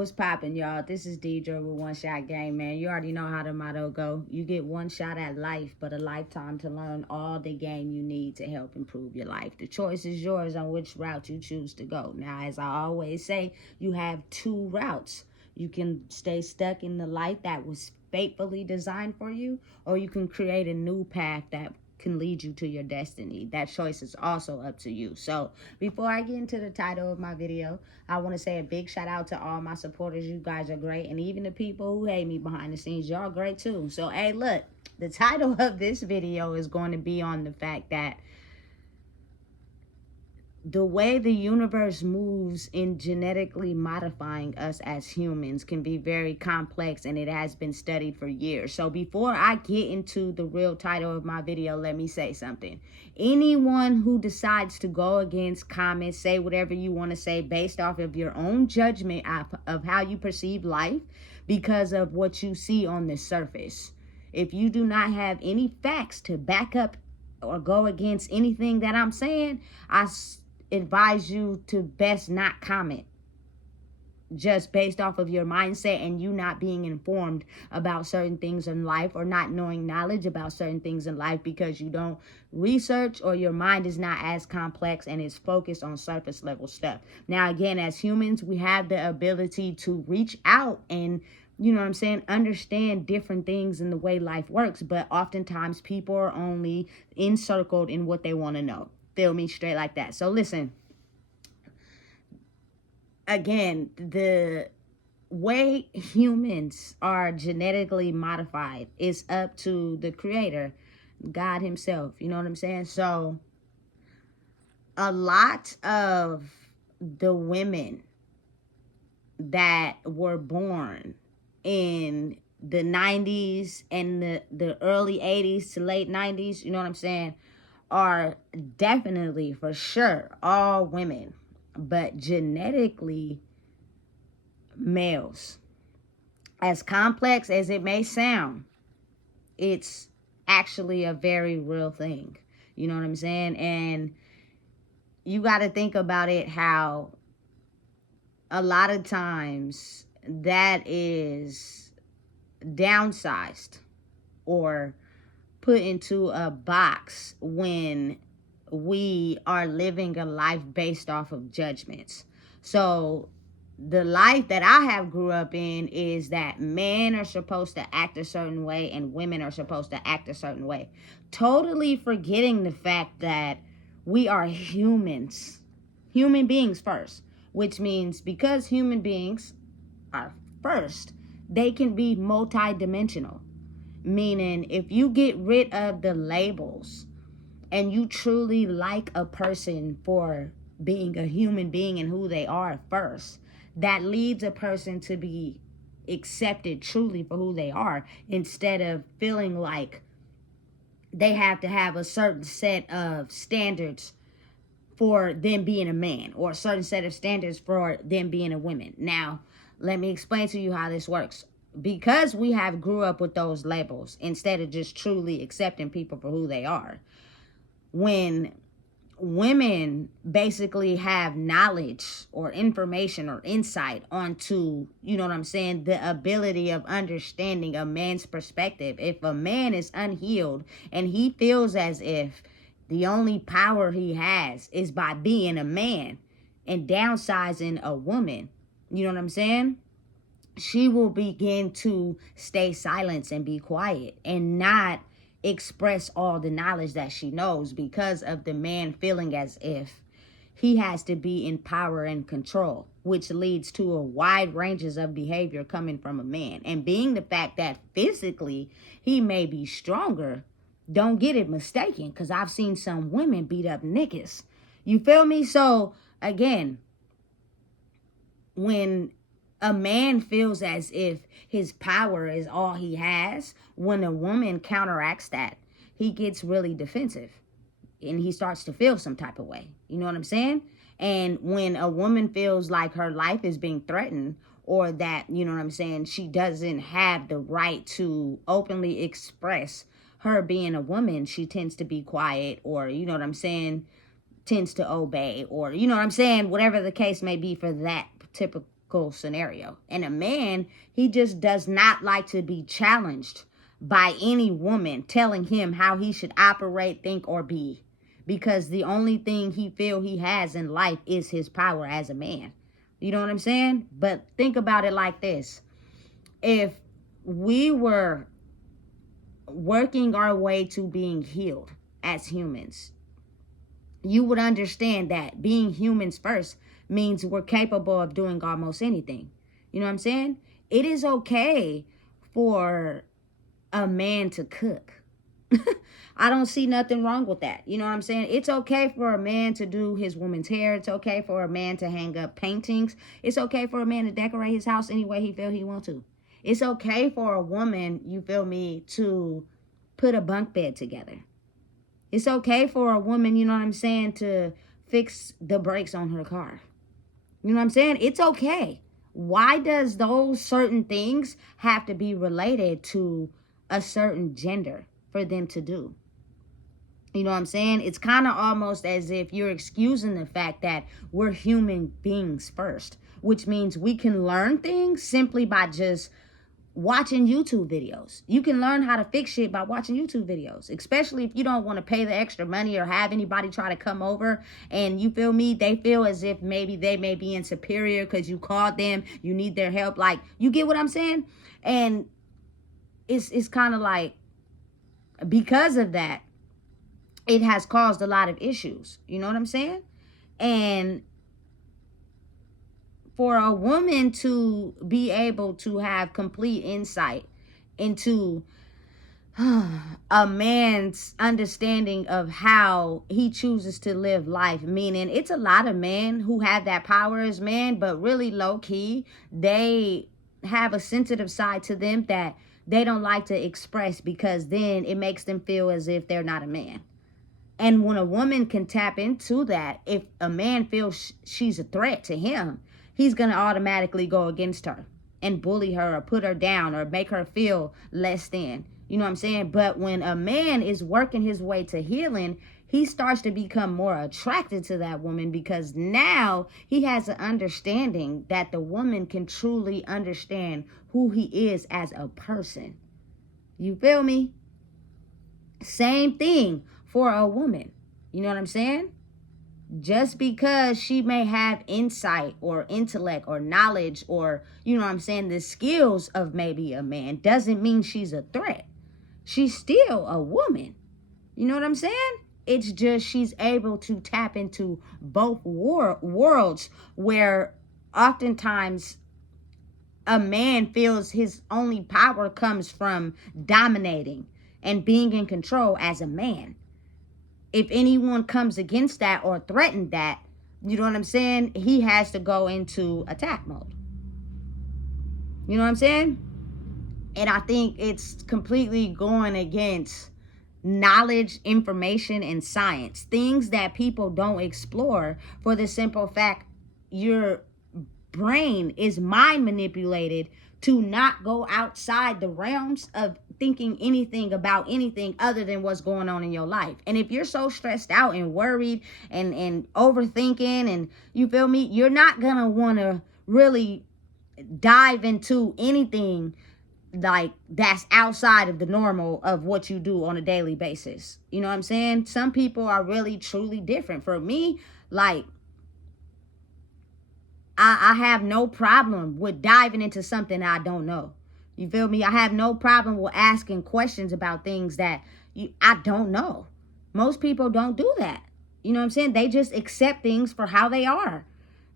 What's poppin', y'all? This is Deidre with One Shot Game, man. You already know how the motto go. You get one shot at life, but a lifetime to learn all the game you need to help improve your life. The choice is yours on which route you choose to go. Now, as I always say, you have two routes. You can stay stuck in the life that was fatefully designed for you, or you can create a new path that can lead you to your destiny. That choice is also up to you. So before I get into the title of my video, I want to say a big shout out to all my supporters. You guys are great. And even the people who hate me behind the scenes, y'all great too. So hey, look, the title of this video is going to be on the fact that the way the universe moves in genetically modifying us as humans can be very complex, and it has been studied for years. So before I get into the real title of my video, let me say something. Anyone who decides to go against, comment, say whatever you want to say based off of your own judgment of how you perceive life because of what you see on the surface, if you do not have any facts to back up or go against anything that I'm saying, I advise you to best not comment just based off of your mindset and you not being informed about certain things in life, or not knowing knowledge about certain things in life because you don't research, or your mind is not as complex and is focused on surface level stuff. Now, again, as humans, we have the ability to reach out and, you know what I'm saying, understand different things in the way life works, but oftentimes people are only encircled in what they want to know. Feel me? Straight like that. So listen, again, the way humans are genetically modified is up to the creator, God himself. You know what I'm saying? So a lot of the women that were born in the 90s and the early 80s to late 90s, you know what I'm saying, are definitely, for sure, all women, but genetically males. As complex as it may sound, it's actually a very real thing. You know what I'm saying? And you got to think about it, how a lot of times that is downsized or put into a box when we are living a life based off of judgments. So the life that I have grew up in is that men are supposed to act a certain way and women are supposed to act a certain way, totally forgetting the fact that we are humans, human beings first, which means because human beings are first, they can be multidimensional. Meaning, if you get rid of the labels and you truly like a person for being a human being and who they are first, that leads a person to be accepted truly for who they are, instead of feeling like they have to have a certain set of standards for them being a man, or a certain set of standards for them being a woman. Now, let me explain to you how this works. Because we have grew up with those labels instead of just truly accepting people for who they are, when women basically have knowledge or information or insight onto, you know what I'm saying, the ability of understanding a man's perspective. If a man is unhealed and he feels as if the only power he has is by being a man and downsizing a woman, you know what I'm saying, she will begin to stay silent and be quiet and not express all the knowledge that she knows, because of the man feeling as if he has to be in power and control, which leads to a wide ranges of behavior coming from a man. And being the fact that physically he may be stronger, don't get it mistaken, because I've seen some women beat up niggas. You feel me? So again, when a man feels as if his power is all he has, when a woman counteracts that, he gets really defensive and he starts to feel some type of way. You know what I'm saying? And when a woman feels like her life is being threatened, or that, you know what I'm saying, she doesn't have the right to openly express her being a woman, she tends to be quiet, or, you know what I'm saying, tends to obey, or, you know what I'm saying, whatever the case may be for that typical scenario. And a man, he just does not like to be challenged by any woman telling him how he should operate, think, or be. Because the only thing he feel he has in life is his power as a man. You know what I'm saying? But think about it like this. If we were working our way to being healed as humans, you would understand that being humans first means we're capable of doing almost anything. You know what I'm saying? It is okay for a man to cook. I don't see nothing wrong with that. You know what I'm saying? It's okay for a man to do his woman's hair. It's okay for a man to hang up paintings. It's okay for a man to decorate his house any way he feel he wants to. It's okay for a woman, you feel me, to put a bunk bed together. It's okay for a woman, you know what I'm saying, to fix the brakes on her car. You know what I'm saying? It's okay. Why does those certain things have to be related to a certain gender for them to do? You know what I'm saying? It's kind of almost as if you're excusing the fact that we're human beings first, which means we can learn things simply by just watching YouTube videos. You can learn how to fix shit by watching YouTube videos, especially if you don't want to pay the extra money or have anybody try to come over and, you feel me, they feel as if maybe they may be in superior because you called them, you need their help. Like, you get what I'm saying? And it's kind of like, because of that, it has caused a lot of issues. You know what I'm saying? And for a woman to be able to have complete insight into a man's understanding of how he chooses to live life, meaning it's a lot of men who have that power as men, but really low key, they have a sensitive side to them that they don't like to express, because then it makes them feel as if they're not a man. And when a woman can tap into that, if a man feels she's a threat to him, he's going to automatically go against her and bully her or put her down or make her feel less than. You know what I'm saying? But when a man is working his way to healing, he starts to become more attracted to that woman, because now he has an understanding that the woman can truly understand who he is as a person. You feel me? Same thing for a woman. You know what I'm saying? Just because she may have insight or intellect or knowledge or, you know what I'm saying, the skills of maybe a man, doesn't mean she's a threat. She's still a woman. You know what I'm saying? It's just she's able to tap into both worlds, where oftentimes a man feels his only power comes from dominating and being in control as a man. If anyone comes against that or threatened that, you know what I'm saying, he has to go into attack mode. You know what I'm saying? And I think it's completely going against knowledge, information, and science. Things that people don't explore, for the simple fact your brain is mind manipulated to not go outside the realms of thinking anything about anything other than what's going on in your life. And if you're so stressed out and worried and overthinking, and, you feel me, you're not gonna want to really dive into anything like that's outside of the normal of what you do on a daily basis. You know what I'm saying? Some people are really truly different. For me, like, I have no problem with diving into something I don't know. You feel me? I have no problem with asking questions about things that I don't know. Most people don't do that. You know what I'm saying? They just accept things for how they are.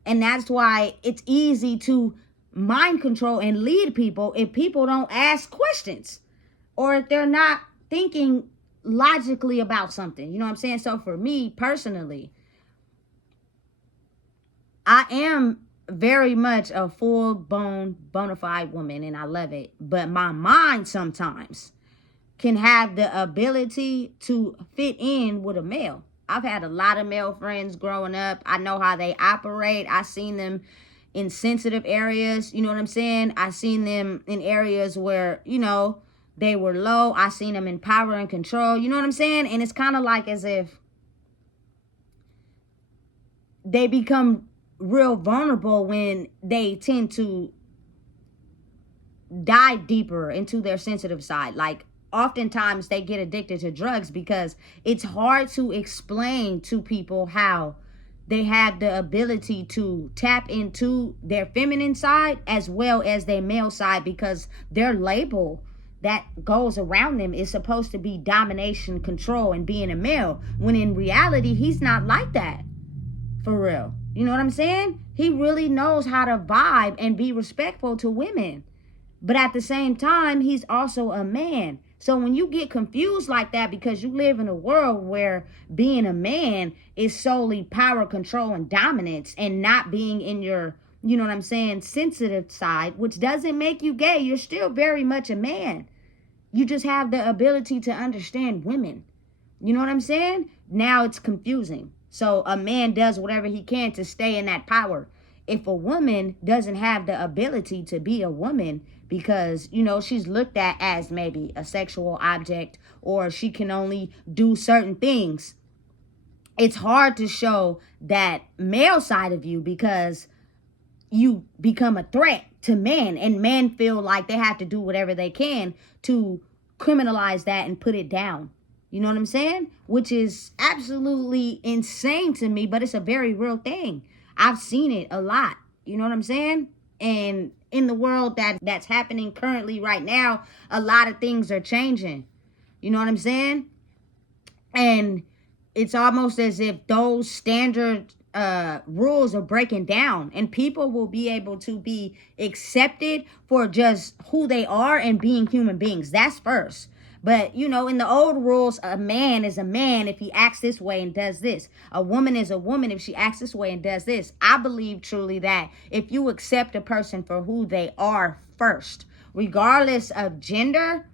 And that's why it's easy to mind control and lead people if people don't ask questions, or if they're not thinking logically about something. You know what I'm saying? So for me personally, I am very much a full-blown bona fide woman, and I love it. But my mind sometimes can have the ability to fit in with a male. I've had a lot of male friends growing up. I know how they operate. I've seen them in sensitive areas. You know what I'm saying? I've seen them in areas where, you know, they were low. I've seen them in power and control. You know what I'm saying? And it's kind of like as if they become real vulnerable when they tend to dive deeper into their sensitive side. Like, oftentimes they get addicted to drugs because it's hard to explain to people how they have the ability to tap into their feminine side as well as their male side, because their label that goes around them is supposed to be domination, control, and being a male, when in reality he's not like that, for real. You know what I'm saying? He really knows how to vibe and be respectful to women. But at the same time, he's also a man. So when you get confused like that because you live in a world where being a man is solely power, control, and dominance, and not being in your, you know what I'm saying, sensitive side, which doesn't make you gay. You're still very much a man. You just have the ability to understand women. You know what I'm saying? Now it's confusing. So a man does whatever he can to stay in that power. If a woman doesn't have the ability to be a woman because, you know, she's looked at as maybe a sexual object, or she can only do certain things, it's hard to show that male side of you because you become a threat to men, and men feel like they have to do whatever they can to criminalize that and put it down. You know what I'm saying? Which is absolutely insane to me, but it's a very real thing. I've seen it a lot. You know what I'm saying? And in the world that's happening currently right now, a lot of things are changing. You know what I'm saying? And it's almost as if those standard rules are breaking down, and people will be able to be accepted for just who they are and being human beings. That's first. But, you know, in the old rules, a man is a man if he acts this way and does this. A woman is a woman if she acts this way and does this. I believe truly that if you accept a person for who they are first, regardless of gender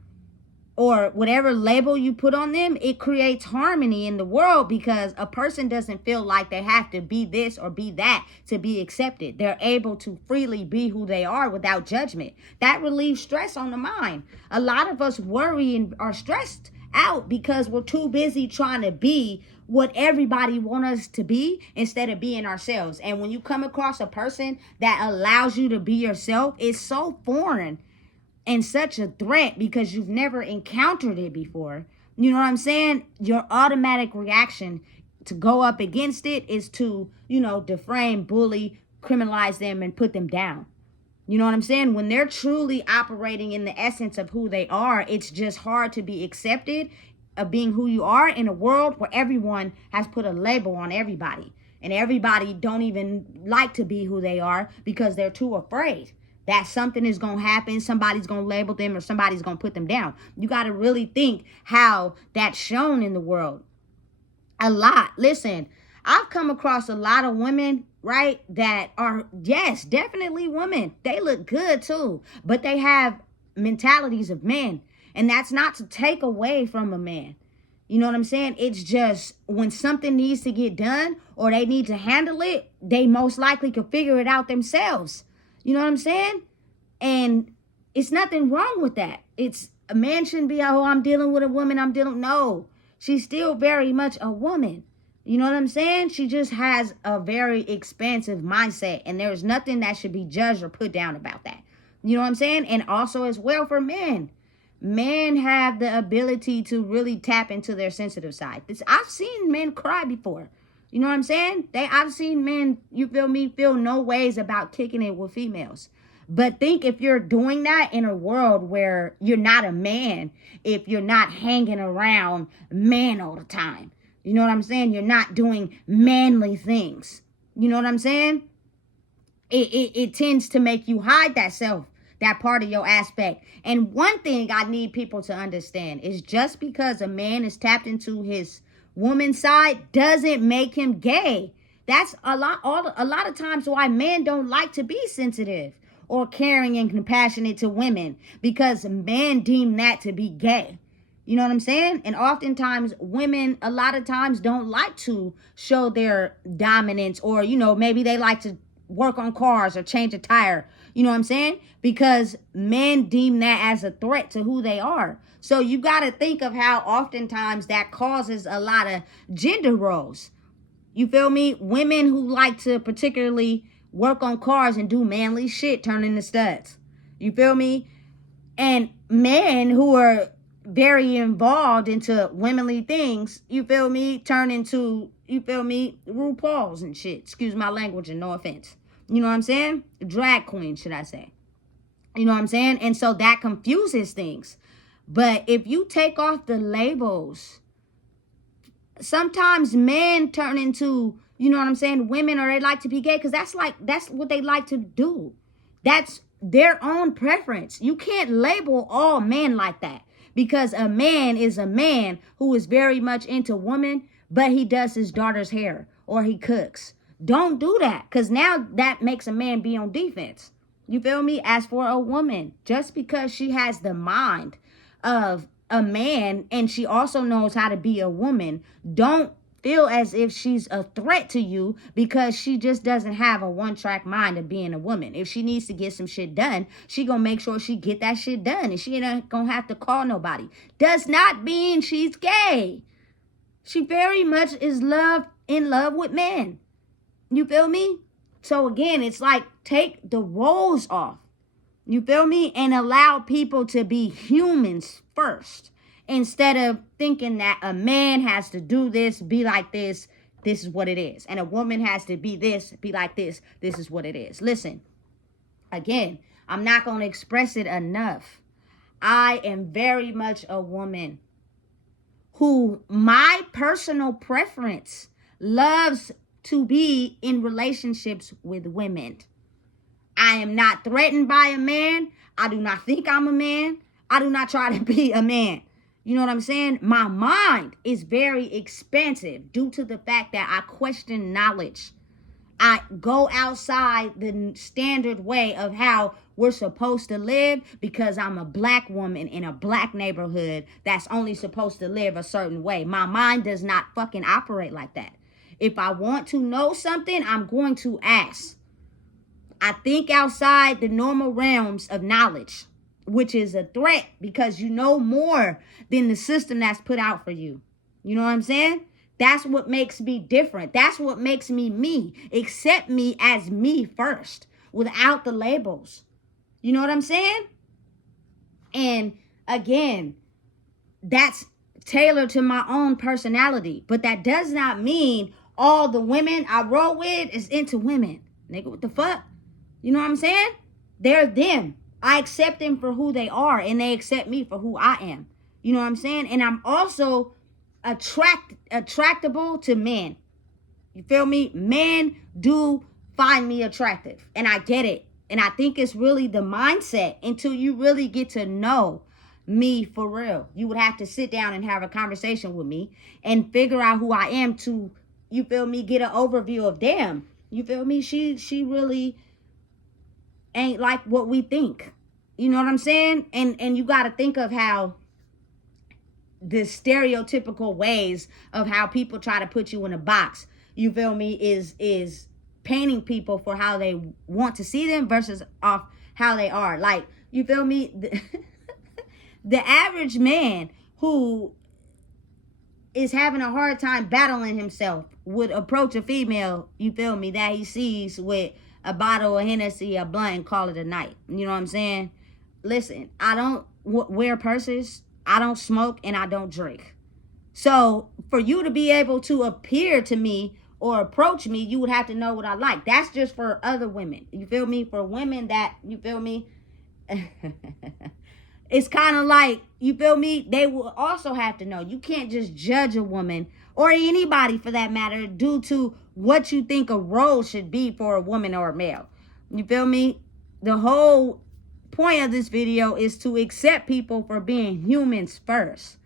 or whatever label you put on them, it creates harmony in the world, because a person doesn't feel like they have to be this or be that to be accepted. They're able to freely be who they are without judgment. That relieves stress on the mind. A lot of us worry and are stressed out because we're too busy trying to be what everybody wants us to be instead of being ourselves. And when you come across a person that allows you to be yourself, it's so foreign and such a threat because you've never encountered it before. You know what I'm saying? Your automatic reaction to go up against it is to, you know, defame, bully, criminalize them, and put them down. You know what I'm saying? When they're truly operating in the essence of who they are, it's just hard to be accepted of being who you are in a world where everyone has put a label on everybody. And everybody don't even like to be who they are because they're too afraid that something is going to happen, somebody's going to label them, or somebody's going to put them down. You got to really think how that's shown in the world. A lot. Listen, I've come across a lot of women, right, that are, yes, definitely women. They look good too, but they have mentalities of men. And that's not to take away from a man. You know what I'm saying? It's just when something needs to get done or they need to handle it, they most likely can figure it out themselves. You know what I'm saying? And it's nothing wrong with that. It's a man shouldn't be, oh, I'm dealing with a woman. No, she's still very much a woman. You know what I'm saying? She just has a very expansive mindset, and there's nothing that should be judged or put down about that. You know what I'm saying? And also as well for men. Men have the ability to really tap into their sensitive side. I've seen men cry before. You know what I'm saying? I've seen men, you feel me, feel no ways about kicking it with females. But think if you're doing that in a world where you're not a man, if you're not hanging around men all the time. You know what I'm saying? You're not doing manly things. You know what I'm saying? It tends to make you hide that self, that part of your aspect. And one thing I need people to understand is just because a man is tapped into his woman's side doesn't make him gay. That's a lot of times why men don't like to be sensitive or caring and compassionate to women, because men deem that to be gay. You know what I'm saying? And oftentimes women a lot of times don't like to show their dominance, or, you know, maybe they like to work on cars or change a tire. You know what I'm saying? Because men deem that as a threat to who they are. So you got to think of how oftentimes that causes a lot of gender roles. You feel me? Women who like to particularly work on cars and do manly shit turn into studs. You feel me? And men who are very involved into womanly things, you feel me, turn into, you feel me, RuPaul's and shit. Excuse my language and no offense. You know what I'm saying? Drag queen, should I say. You know what I'm saying? And so that confuses things. But if you take off the labels, sometimes men turn into, you know what I'm saying, women, or they like to be gay because that's what they like to do. That's their own preference. You can't label all men like that, because a man is a man who is very much into women, but he does his daughter's hair or he cooks. Don't do that, because now that makes a man be on defense. You feel me? As for a woman, just because she has the mind of a man and she also knows how to be a woman, don't feel as if she's a threat to you because she just doesn't have a one-track mind of being a woman. If she needs to get some shit done, she gonna make sure she get that shit done, and she ain't gonna have to call nobody. Does not mean she's gay. She very much is in love with men. You feel me? So again, it's like, take the roles off. You feel me? And allow people to be humans first, instead of thinking that a man has to do this, be like this is what it is. And a woman has to be this, be like this is what it is. Listen, again, I'm not going to express it enough. I am very much a woman who, my personal preference, loves to be in relationships with women. I am not threatened by a man. I do not think I'm a man. I do not try to be a man. You know what I'm saying? My mind is very expansive due to the fact that I question knowledge. I go outside the standard way of how we're supposed to live because I'm a black woman in a black neighborhood that's only supposed to live a certain way. My mind does not fucking operate like that. If I want to know something, I'm going to ask. I think outside the normal realms of knowledge, which is a threat because you know more than the system that's put out for you. You know what I'm saying? That's what makes me different. That's what makes me me. Accept me as me first, without the labels. You know what I'm saying? And again, that's tailored to my own personality. But that does not mean all the women I roll with is into women. Nigga, what the fuck? You know what I'm saying? They're them. I accept them for who they are, and they accept me for who I am. You know what I'm saying? And I'm also attractable to men. You feel me? Men do find me attractive, and I get it. And I think it's really the mindset until you really get to know me for real. You would have to sit down and have a conversation with me and figure out who I am to, you feel me, get an overview of them. You feel me? She really ain't like what we think. You know what I'm saying? And you got to think of how the stereotypical ways of how people try to put you in a box, you feel me, is painting people for how they want to see them versus off how they are. Like, you feel me? The average man who is having a hard time battling himself would approach a female, you feel me, that he sees with a bottle of Hennessy, a blunt, and call it a night. You know what I'm saying? Listen, I don't wear purses, I don't smoke, and I don't drink. So for you to be able to appear to me or approach me, you would have to know what I like. That's just for other women. You feel me? For women that, you feel me? It's kind of like, you feel me? They will also have to know. You can't just judge a woman, or anybody for that matter, due to what you think a role should be for a woman or a male. You feel me? The whole point of this video is to accept people for being humans first.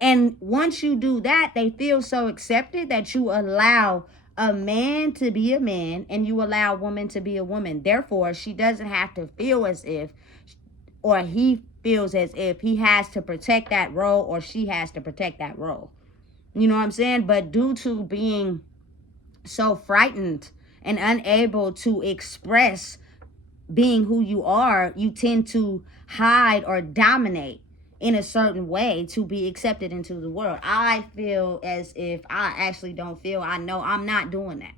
And once you do that, they feel so accepted that you allow a man to be a man and you allow a woman to be a woman. Therefore, she doesn't have to feel as if, or he feels as if he has to protect that role or she has to protect that role. You know what I'm saying? But due to being so frightened and unable to express being who you are, you tend to hide or dominate in a certain way to be accepted into the world. I feel as if I actually don't feel, I know I'm not doing that.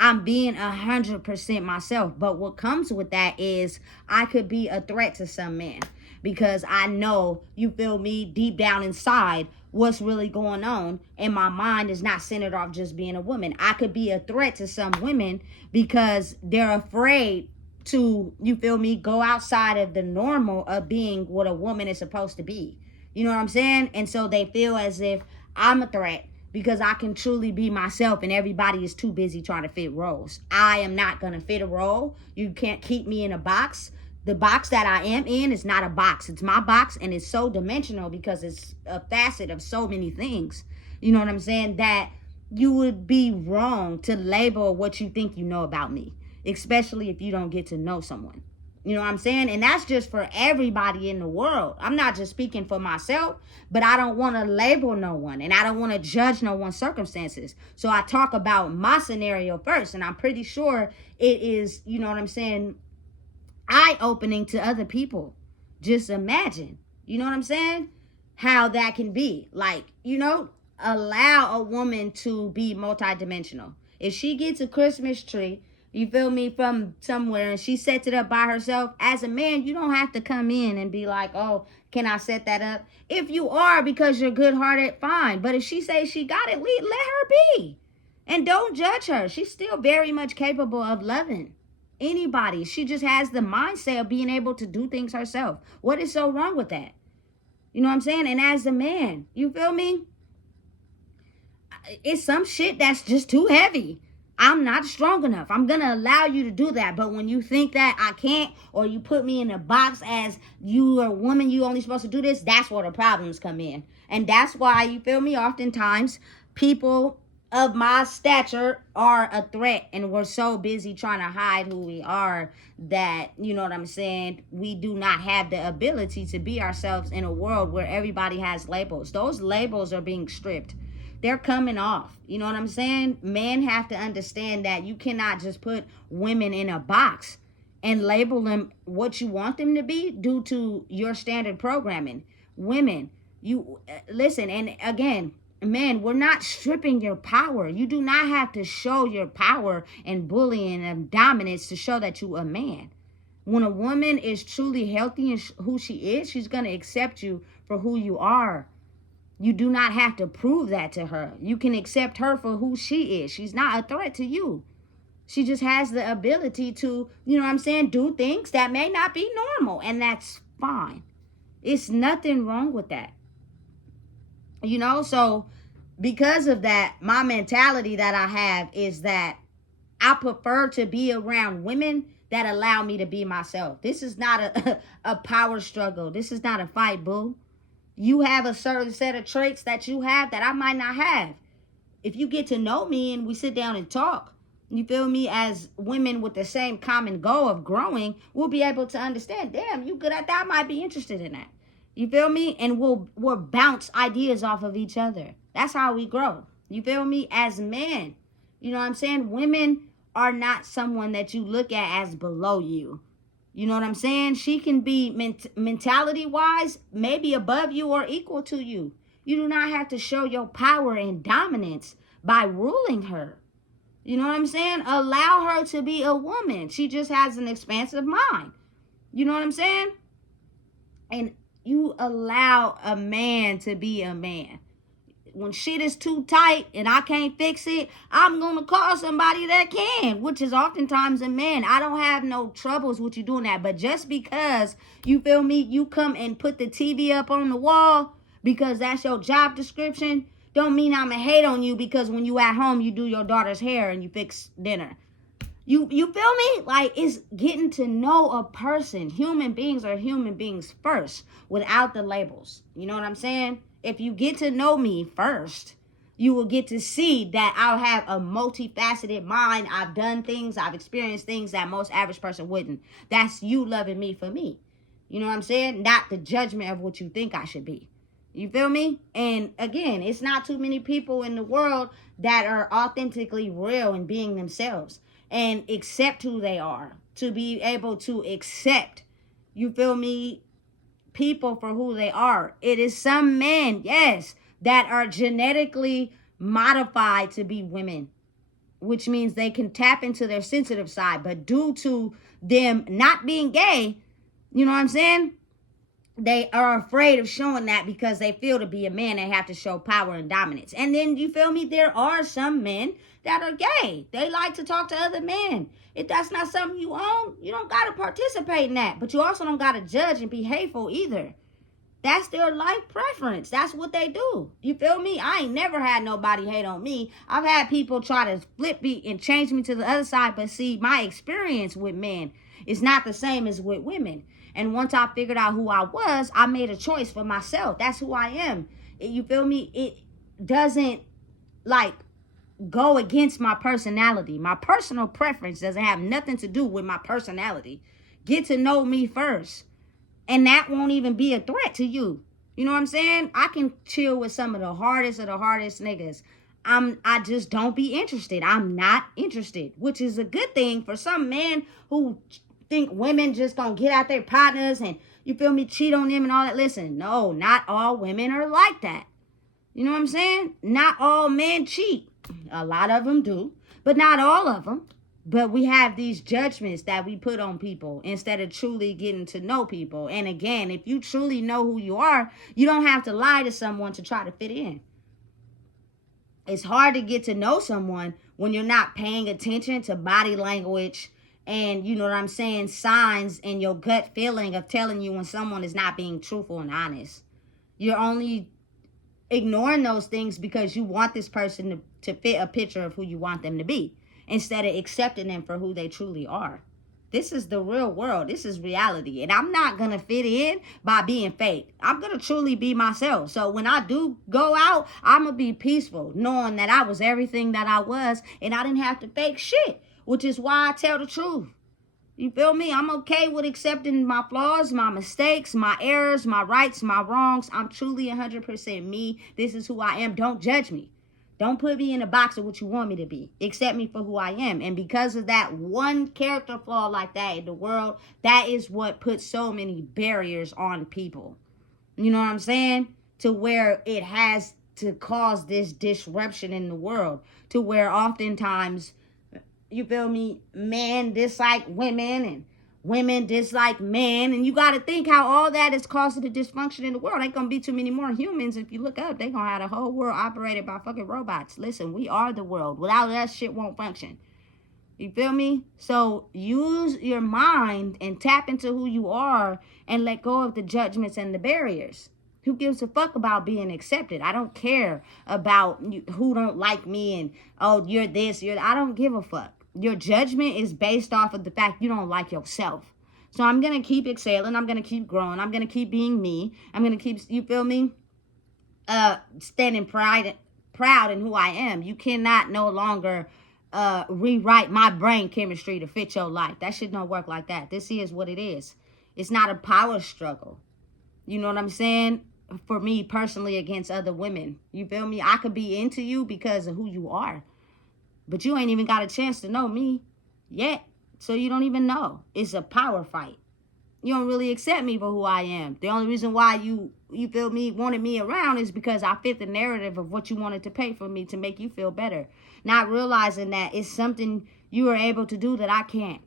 I'm being 100% myself. But what comes with that is I could be a threat to some men, because I know, you feel me, deep down inside what's really going on, and my mind is not centered off just being a woman. I could be a threat to some women because they're afraid to, you feel me, go outside of the normal of being what a woman is supposed to be. You know what I'm saying? And so they feel as if I'm a threat because I can truly be myself and everybody is too busy trying to fit roles. I am not going to fit a role. You can't keep me in a box. The box that I am in is not a box. It's my box, and it's so dimensional because it's a facet of so many things. You know what I'm saying? That you would be wrong to label what you think you know about me, especially if you don't get to know someone. You know what I'm saying? And that's just for everybody in the world. I'm not just speaking for myself, but I don't want to label no one, and I don't want to judge no one's circumstances. So I talk about my scenario first, and I'm pretty sure it is, you know what I'm saying, eye-opening to other people. Just imagine, you know what I'm saying, how that can be. Like, you know, allow a woman to be multidimensional. If she gets a Christmas tree, you feel me, from somewhere, and she sets it up by herself, as a man, you don't have to come in and be like, oh, can I set that up? If you are, because you're good-hearted, fine. But if she says she got it, let her be. And don't judge her. She's still very much capable of loving anybody. She just has the mindset of being able to do things herself. What is so wrong with that? You know what I'm saying? And as a man, you feel me, it's some shit that's just too heavy. I'm not strong enough. I'm going to allow you to do that. But when you think that I can't, or you put me in a box as you are a woman, you only supposed to do this, that's where the problems come in. And that's why, you feel me, oftentimes people of my stature are a threat, and we're so busy trying to hide who we are that, you know what I'm saying, we do not have the ability to be ourselves in a world where everybody has labels. Those labels are being stripped. They're coming off. You know what I'm saying? Men have to understand that you cannot just put women in a box and label them what you want them to be due to your standard programming. Women, you listen, and again, men, we're not stripping your power. You do not have to show your power and bullying and dominance to show that you're a man. When a woman is truly healthy in who she is, she's going to accept you for who you are. You do not have to prove that to her. You can accept her for who she is. She's not a threat to you. She just has the ability to, you know what I'm saying, do things that may not be normal, and that's fine. It's nothing wrong with that. You know, so because of that, my mentality that I have is that I prefer to be around women that allow me to be myself. This is not a power struggle. This is not a fight, boo. You have a certain set of traits that you have that I might not have. If you get to know me and we sit down and talk, you feel me, as women with the same common goal of growing, we'll be able to understand, damn, you good at that, I might be interested in that. You feel me? And we'll bounce ideas off of each other. That's how we grow. You feel me? As men, you know what I'm saying? Women are not someone that you look at as below you. You know what I'm saying? She can be mentality-wise maybe above you or equal to you. You do not have to show your power and dominance by ruling her. You know what I'm saying? Allow her to be a woman. She just has an expansive mind. You know what I'm saying? And you allow a man to be a man. When shit is too tight and I can't fix it, I'm going to call somebody that can, which is oftentimes a man. I don't have no troubles with you doing that. But just because, you feel me, you come and put the TV up on the wall because that's your job description, don't mean I'm going to hate on you because when you at home, you do your daughter's hair and you fix dinner. You feel me? Like, it's getting to know a person. Human beings are human beings first without the labels. You know what I'm saying? If you get to know me first, you will get to see that I'll have a multifaceted mind. I've done things, I've experienced things that most average person wouldn't. That's you loving me for me. You know what I'm saying? Not the judgment of what you think I should be. You feel me? And again, it's not too many people in the world that are authentically real and being themselves and accept who they are, to be able to accept, you feel me, people for who they are. It is some men, yes, that are genetically modified to be women, which means they can tap into their sensitive side. But due to them not being gay, you know what I'm saying? They are afraid of showing that because they feel to be a man, they have to show power and dominance. And then, you feel me, there are some men that are gay. They like to talk to other men. If that's not something you own, you don't got to participate in that. But you also don't got to judge and be hateful either. That's their life preference. That's what they do. You feel me? I ain't never had nobody hate on me. I've had people try to flip me and change me to the other side. But see, my experience with men is not the same as with women. And once I figured out who I was, I made a choice for myself. That's who I am. You feel me? It doesn't like go against my personality. My personal preference doesn't have nothing to do with my personality. Get to know me first. And that won't even be a threat to you. You know what I'm saying? I can chill with some of the hardest niggas. I just don't be interested. I'm not interested, which is a good thing for some men who think women just gonna get out their partners and, you feel me, cheat on them and all that. Listen, no, not all women are like that. You know what I'm saying? Not all men cheat. A lot of them do, but not all of them. But we have these judgments that we put on people instead of truly getting to know people. And again, if you truly know who you are, you don't have to lie to someone to try to fit in. It's hard to get to know someone when you're not paying attention to body language and, you know what I'm saying, signs and your gut feeling of telling you when someone is not being truthful and honest. You're only ignoring those things because you want this person to fit a picture of who you want them to be, instead of accepting them for who they truly are. This is the real world. This is reality. And I'm not going to fit in by being fake. I'm going to truly be myself. So when I do go out, I'm going to be peaceful, knowing that I was everything that I was and I didn't have to fake shit, which is why I tell the truth. You feel me? I'm okay with accepting my flaws, my mistakes, my errors, my rights, my wrongs. I'm truly 100% me. This is who I am. Don't judge me. Don't put me in a box of what you want me to be. Accept me for who I am. And because of that one character flaw like that in the world, that is what puts so many barriers on people. You know what I'm saying? To where it has to cause this disruption in the world. To where oftentimes, you feel me, men dislike women and women dislike men. And you got to think how all that is causing the dysfunction in the world. Ain't going to be too many more humans. If you look up, they going to have the whole world operated by fucking robots. Listen, we are the world. Without that, shit won't function. You feel me? So use your mind and tap into who you are and let go of the judgments and the barriers. Who gives a fuck about being accepted? I don't care about who don't like me and, oh, you're this, you're that. I don't give a fuck. Your judgment is based off of the fact you don't like yourself. So I'm going to keep exhaling. I'm going to keep growing. I'm going to keep being me. I'm going to keep, you feel me, standing proud in who I am. You cannot no longer rewrite my brain chemistry to fit your life. That shit don't work like that. This is what it is. It's not a power struggle. You know what I'm saying? For me personally against other women. You feel me? I could be into you because of who you are. But you ain't even got a chance to know me yet. So you don't even know. It's a power fight. You don't really accept me for who I am. The only reason why you feel me, wanted me around is because I fit the narrative of what you wanted to pay for me to make you feel better. Not realizing that it's something you are able to do that I can't.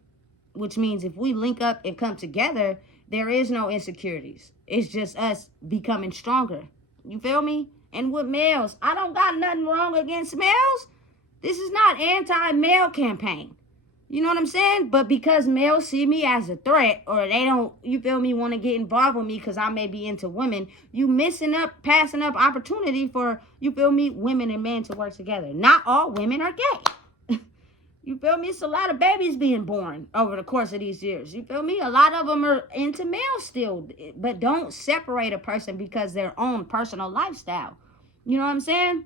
Which means if we link up and come together, there is no insecurities. It's just us becoming stronger. You feel me? And with males, I don't got nothing wrong against males. This is not anti-male campaign. You know what I'm saying? But because males see me as a threat, or they don't, you feel me, want to get involved with me because I may be into women, you passing up opportunity for, you feel me, women and men to work together. Not all women are gay. You feel me? It's a lot of babies being born over the course of these years. You feel me? A lot of them are into males still. But don't separate a person because their own personal lifestyle. You know what I'm saying?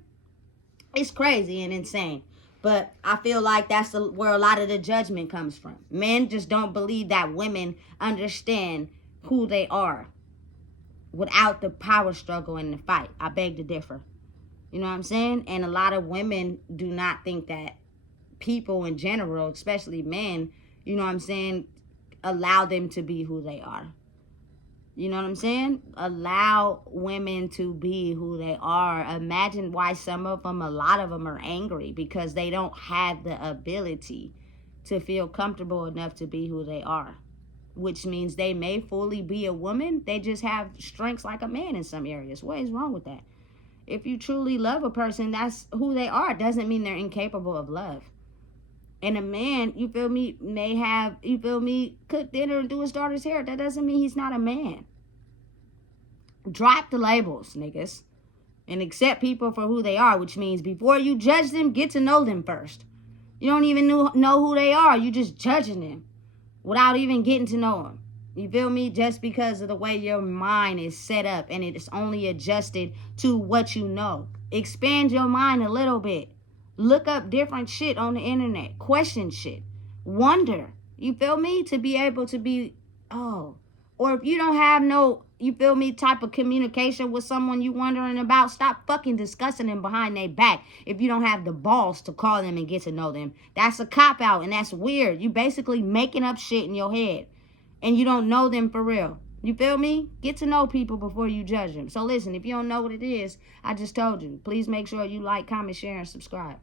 It's crazy and insane. But I feel like that's where a lot of the judgment comes from. Men just don't believe that women understand who they are without the power struggle and the fight. I beg to differ. You know what I'm saying? And a lot of women do not think that people in general, especially men, you know what I'm saying, allow them to be who they are. You know what I'm saying? Allow women to be who they are. Imagine why some of them, a lot of them are angry because they don't have the ability to feel comfortable enough to be who they are, which means they may fully be a woman. They just have strengths like a man in some areas. What is wrong with that? If you truly love a person, that's who they are. It doesn't mean they're incapable of love. And a man, you feel me, may have, you feel me, cook dinner and do his daughter's hair. That doesn't mean he's not a man. Drop the labels, niggas, and accept people for who they are, which means before you judge them, get to know them first. You don't even know who they are. You just judging them without even getting to know them. You feel me? Just because of the way your mind is set up and it is only adjusted to what you know. Expand your mind a little bit. Look up different shit on the internet. Question shit. Wonder. You feel me? To be able to be, oh. Or if you don't have no, you feel me, type of communication with someone you wondering about, stop fucking discussing them behind their back if you don't have the balls to call them and get to know them. That's a cop-out, and that's weird. You basically making up shit in your head, and you don't know them for real. You feel me? Get to know people before you judge them. So listen, if you don't know what it is, I just told you. Please make sure you like, comment, share, and subscribe.